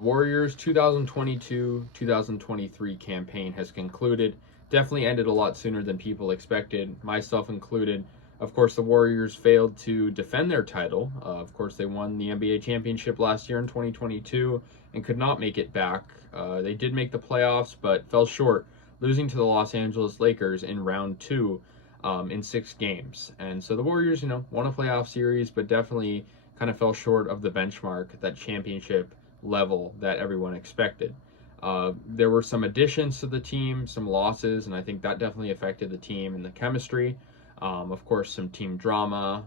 Warriors 2022-2023 campaign has concluded. Definitely ended a lot sooner than people expected, myself included. Of course, the Warriors failed to defend their title. Of course, they won the NBA championship last year in 2022 and could not make it back. They did make the playoffs, but fell short, losing to the Los Angeles Lakers in round two in 6 games. And so the Warriors, won a playoff series, but definitely kind of fell short of the benchmark, that championship level that everyone expected. There were some additions to the team, some losses, and I think that definitely affected the team and the chemistry. Of course, some team drama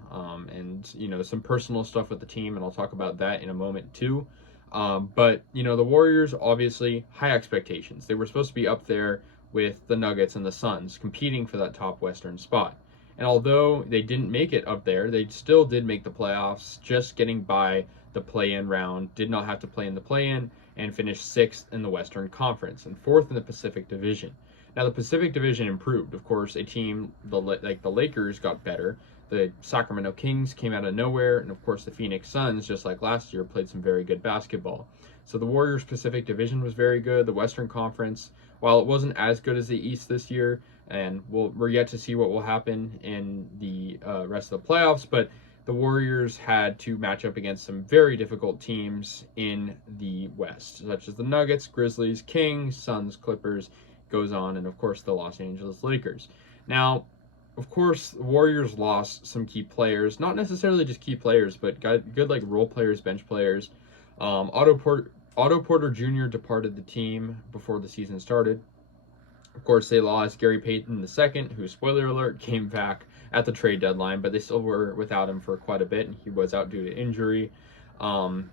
and some personal stuff with the team, and I'll talk about that in a moment too. But the Warriors, obviously high expectations. They were supposed to be up there with the Nuggets and the Suns, competing for that top Western spot. And although they didn't make it up there, they still did make the playoffs, just getting by the play-in round, did not have to play in the play-in, and finished 6th in the Western Conference and 4th in the Pacific Division. Now, the Pacific Division improved. Of course, a team like the Lakers got better. The Sacramento Kings came out of nowhere, and of course, the Phoenix Suns, just like last year, played some very good basketball. So the Warriors Pacific Division was very good. The Western Conference, while it wasn't as good as the East this year, and we're yet to see what will happen in the rest of the playoffs, but the Warriors had to match up against some very difficult teams in the West, such as the Nuggets, Grizzlies, Kings, Suns, Clippers, goes on, and of course the Los Angeles Lakers. Now, of course, the Warriors lost some key players, not necessarily just key players, but good like role players, bench players. Otto Porter Jr. departed the team before the season started. Of course, they lost Gary Payton II, who, spoiler alert, came back at the trade deadline, but they still were without him for quite a bit, and he was out due to injury. And,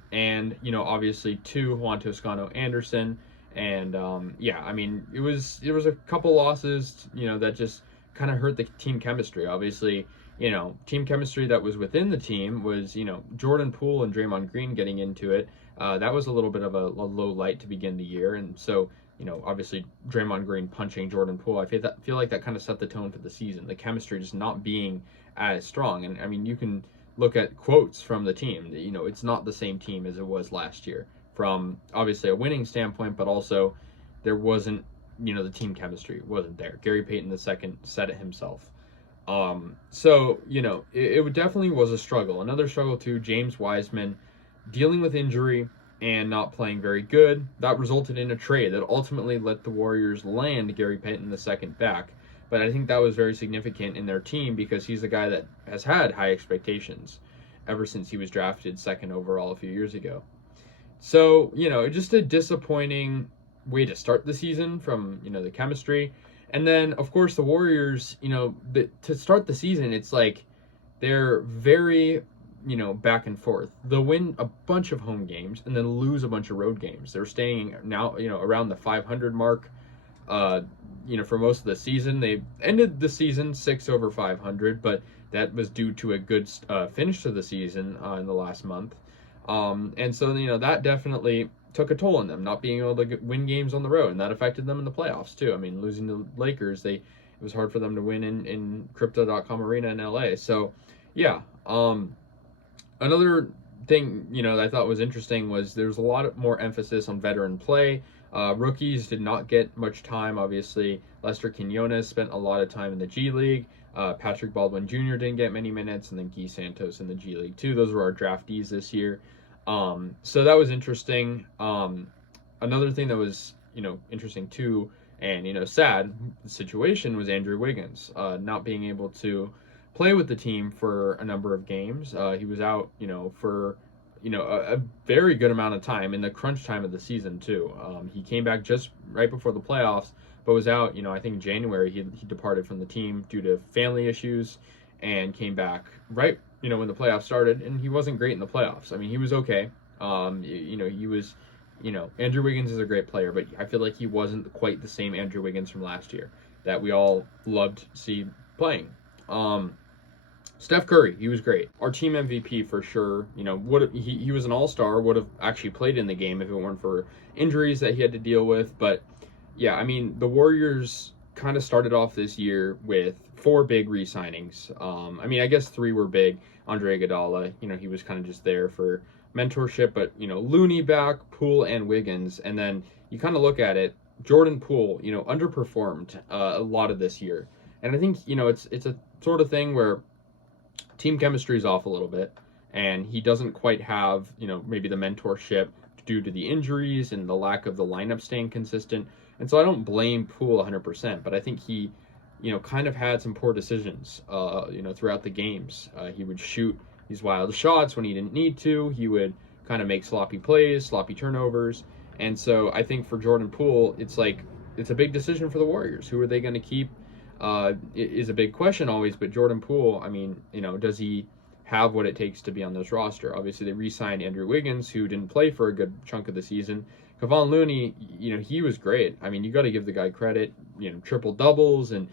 obviously, Juan Toscano Anderson. And, it was a couple losses, that just kind of hurt the team chemistry. Obviously, team chemistry that was within the team was, Jordan Poole and Draymond Green getting into it. That was a little bit of a low light to begin the year, and so obviously Draymond Green punching Jordan Poole, I feel like that kind of set the tone for the season. The chemistry just not being as strong, and I mean you can look at quotes from the team. It's not the same team as it was last year from obviously a winning standpoint, but also there wasn't the team chemistry wasn't there. Gary Payton II said it himself. So it definitely was a struggle. Another struggle too. James Wiseman dealing with injury and not playing very good. That resulted in a trade that ultimately let the Warriors land Gary Payton II back. But I think that was very significant in their team because he's a guy that has had high expectations ever since he was drafted 2nd overall a few years ago. So, just a disappointing way to start the season from, the chemistry. And then, of course, the Warriors, to start the season, it's like they're very back and forth. They'll win a bunch of home games and then lose a bunch of road games. They're staying now, around the 500 mark. For most of the season, they ended the season 6 over 500, but that was due to a good finish to the season in the last month. And so, that definitely took a toll on them, not being able to win games on the road, and that affected them in the playoffs too. I mean, losing to the Lakers, it was hard for them to win in Crypto.com Arena in LA. So, yeah. Another thing, that I thought was interesting was there's a lot more emphasis on veteran play. Rookies did not get much time, obviously. Lester Quinones spent a lot of time in the G League. Patrick Baldwin Jr. didn't get many minutes, and then Guy Santos in the G League too. Those were our draftees this year. So that was interesting. Another thing that was, interesting too, and, sad situation was Andrew Wiggins not being able to play with the team for a number of games. He was out, for, a very good amount of time in the crunch time of the season too. He came back just right before the playoffs, but was out, I think in January he departed from the team due to family issues and came back right, when the playoffs started, and he wasn't great in the playoffs. I mean, he was okay. He was, Andrew Wiggins is a great player, but I feel like he wasn't quite the same Andrew Wiggins from last year that we all loved to see playing. Steph Curry, he was great. Our team MVP for sure. He was an all-star, would have actually played in the game if it weren't for injuries that he had to deal with. But yeah, I mean, the Warriors kind of started off this year with 4 big re-signings. I guess 3 were big. Andre Iguodala, he was kind of just there for mentorship, but Looney back, Poole and Wiggins, and then you kind of look at it, Jordan Poole, underperformed a lot of this year, and I think it's a sort of thing where team chemistry is off a little bit, and he doesn't quite have maybe the mentorship due to the injuries and the lack of the lineup staying consistent, and so I don't blame Poole 100%, but I think he kind of had some poor decisions, throughout the games. He would shoot these wild shots when he didn't need to. He would kind of make sloppy plays, sloppy turnovers. And so I think for Jordan Poole, it's a big decision for the Warriors. Who are they going to keep? Is a big question always. But Jordan Poole, I mean, does he have what it takes to be on this roster? Obviously, they re-signed Andrew Wiggins, who didn't play for a good chunk of the season. Kevon Looney, he was great. I mean, you got to give the guy credit. Triple doubles and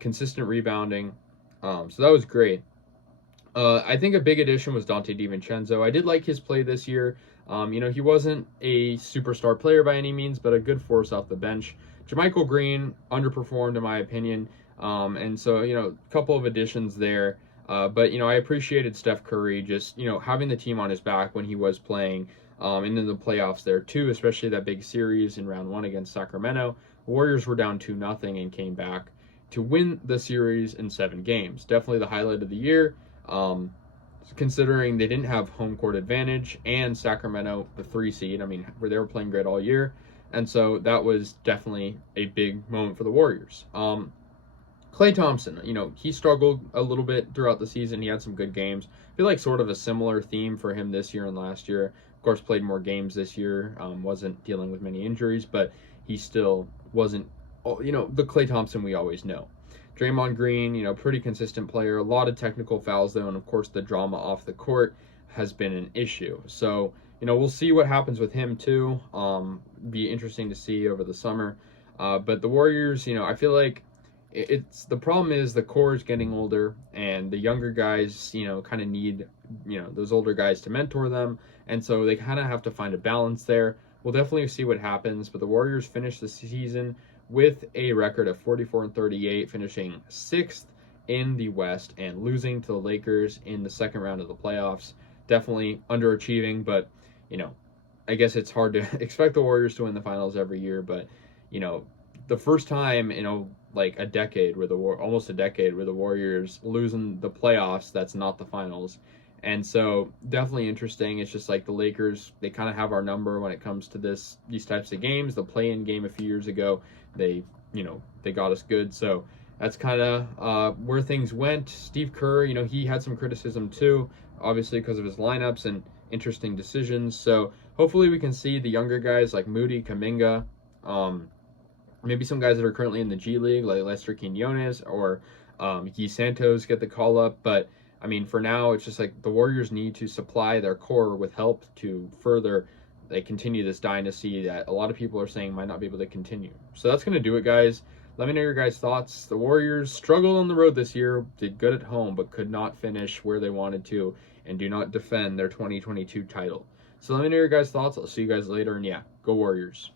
consistent rebounding. So that was great. I think a big addition was Dante DiVincenzo. I did like his play this year. He wasn't a superstar player by any means, but a good force off the bench. JaMychal Green underperformed in my opinion. And so, a couple of additions there. But, I appreciated Steph Curry just, having the team on his back when he was playing and in the playoffs there too, especially that big series in round 1 against Sacramento. The Warriors were down 2-0 and came back to win the series in 7 games. Definitely the highlight of the year, considering they didn't have home court advantage and Sacramento, the 3 seed, where they were playing great all year. And so that was definitely a big moment for the Warriors. Klay Thompson, he struggled a little bit throughout the season. He had some good games. I feel like sort of a similar theme for him this year and last year. Of course, played more games this year, wasn't dealing with many injuries, but he still wasn't the Klay Thompson we always know. Draymond Green, pretty consistent player. A lot of technical fouls, though, and of course the drama off the court has been an issue. So, we'll see what happens with him, too. Be interesting to see over the summer. But the Warriors, I feel like it's the problem is the core is getting older, and the younger guys, kind of need, those older guys to mentor them. And so they kind of have to find a balance there. We'll definitely see what happens. But the Warriors finished the season with a record of 44-38, finishing 6th in the West and losing to the Lakers in the second round of the playoffs. Definitely underachieving, but, I guess it's hard to expect the Warriors to win the finals every year. But, the first time in like a decade almost a decade where the Warriors losing the playoffs, that's not the finals. And so definitely interesting. It's just like the Lakers, they kind of have our number when it comes to these types of games. The play-in game a few years ago, they got us good. So that's kind of where things went. Steve Kerr, he had some criticism too, obviously because of his lineups and interesting decisions. So hopefully we can see the younger guys like Moody, Kuminga, maybe some guys that are currently in the G League like Lester Quinones or Guy Santos get the call up. But for now, it's just like the Warriors need to supply their core with help to further continue this dynasty that a lot of people are saying might not be able to continue. So that's going to do it, guys. Let me know your guys' thoughts. The Warriors struggled on the road this year, did good at home, but could not finish where they wanted to and do not defend their 2022 title. So let me know your guys' thoughts. I'll see you guys later, and yeah, go Warriors.